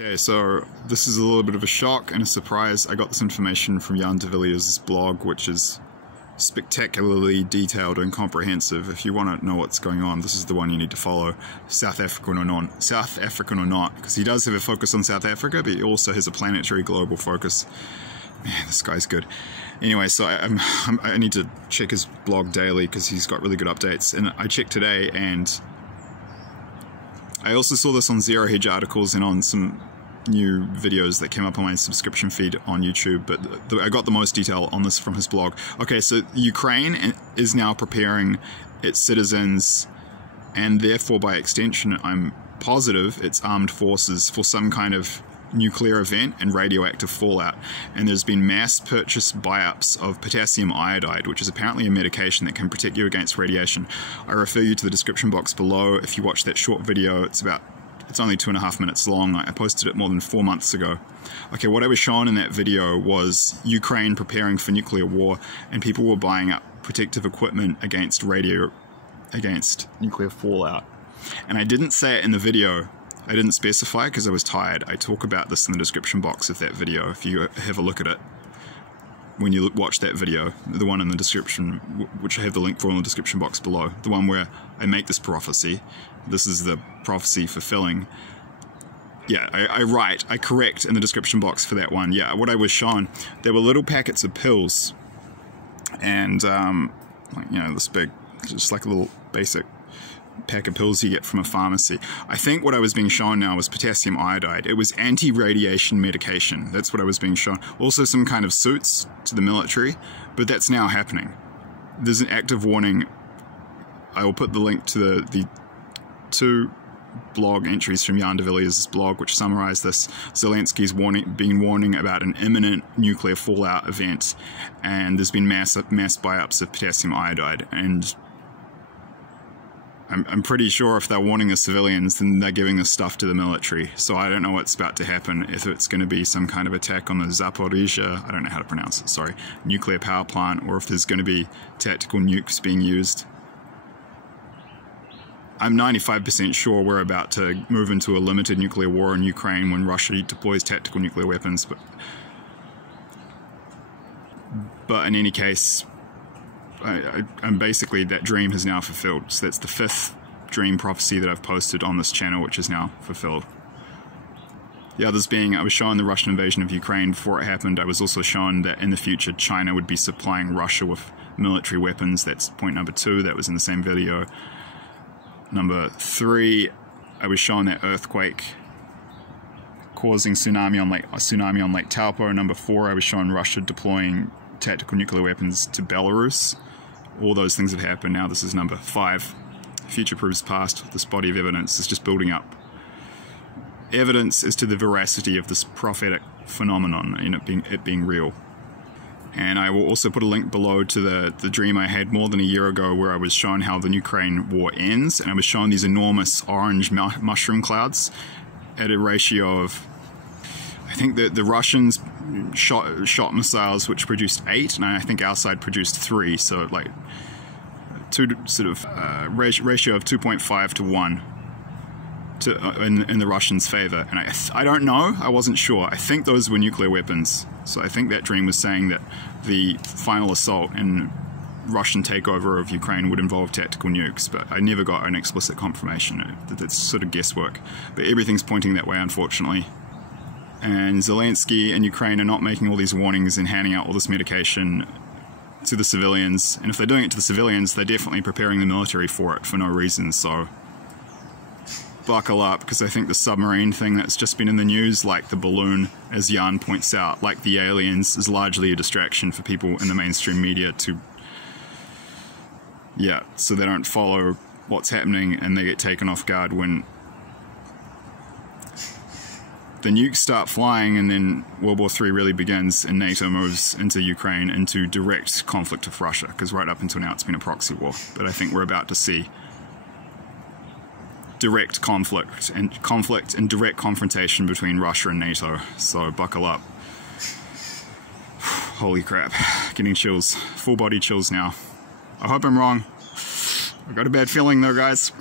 Okay, so this is a little bit of a shock and a surprise. I got this information from Jan de Villiers' blog, which is spectacularly detailed and comprehensive. If you want to know what's going on, this is the one you need to follow, South African or not, because he does have a focus on South Africa, but he also has a planetary global focus. Man, this guy's good. Anyway, so I need to check his blog daily because he's got really good updates, and I checked today, and I also saw this on Zero Hedge articles and on some new videos that came up on my subscription feed on YouTube, but I got the most detail on this from his blog. Okay, so Ukraine is now preparing its citizens, and therefore by extension I'm positive its armed forces, for some kind of nuclear event and radioactive fallout. And there's been mass purchase buy-ups of potassium iodide, which is apparently a medication that can protect you against radiation. I refer you to the description box below. If you watch that short video, it's only 2.5 minutes long. I posted it more than 4 months ago. Okay, what I was shown in that video was Ukraine preparing for nuclear war, and people were buying up protective equipment against nuclear fallout. And I didn't say it in the video. I didn't specify because I was tired. I talk about this in the description box of that video if you have a look at it when you watch that video, the one in the description, which I have the link for in the description box below, the one where I make this prophecy. This is the prophecy fulfilling. Yeah, I correct in the description box for that one. Yeah, what I was shown, there were little packets of pills, and like, you know, this big, just like a little basic pack of pills you get from a pharmacy. I think what I was being shown now was potassium iodide. It was anti-radiation medication. That's what I was being shown. Also some kind of suits to the military, but that's now happening. There's an active warning. I will put the link to the two blog entries from Jan de Villiers' blog, which summarize this. Zelensky's been warning about an imminent nuclear fallout event, and there's been mass buy-ups of potassium iodide, and I'm pretty sure if they're warning the civilians, then they're giving this stuff to the military. So I don't know what's about to happen, if it's going to be some kind of attack on the Zaporizhzhia, I don't know how to pronounce it, sorry, nuclear power plant, or if there's going to be tactical nukes being used. I'm 95% sure we're about to move into a limited nuclear war in Ukraine when Russia deploys tactical nuclear weapons. But in any case, I'm basically, that dream has now fulfilled. So that's the 5th dream prophecy that I've posted on this channel, which is now fulfilled. The others being, I was shown the Russian invasion of Ukraine before it happened. I was also shown that in the future China would be supplying Russia with military weapons. That's point number 2. That was in the same video. Number 3, I was shown that earthquake causing tsunami on Lake Taupo. Number 4, I was shown Russia deploying tactical nuclear weapons to Belarus. All those things have happened. Now this is number 5. Future proves past. This body of evidence is just building up. Evidence as to the veracity of this prophetic phenomenon and it being real. And I will also put a link below to the dream I had more than a year ago, where I was shown how the Ukraine war ends, and I was shown these enormous orange mushroom clouds at a ratio of, I think the Russians shot missiles which produced 8, and I think our side produced 3, so like ratio of 2.5 to 1 in the Russians' favor. And I don't know, I wasn't sure. I think those were nuclear weapons. So I think that dream was saying that the final assault and Russian takeover of Ukraine would involve tactical nukes, but I never got an explicit confirmation. That's sort of guesswork. But everything's pointing that way, unfortunately. And Zelensky and Ukraine are not making all these warnings and handing out all this medication to the civilians. And if they're doing it to the civilians, they're definitely preparing the military for it for no reason. So buckle up, because I think the submarine thing that's just been in the news, like the balloon, as Jan points out, like the aliens, is largely a distraction for people in the mainstream media to, yeah, so they don't follow what's happening and they get taken off guard when the nukes start flying, and then World War III really begins and NATO moves into Ukraine into direct conflict with Russia, because right up until now it's been a proxy war. But I think we're about to see direct conflict and direct confrontation between Russia and NATO. So buckle up. Holy crap, getting chills, full body chills now. I hope I'm wrong. I've got a bad feeling though, guys.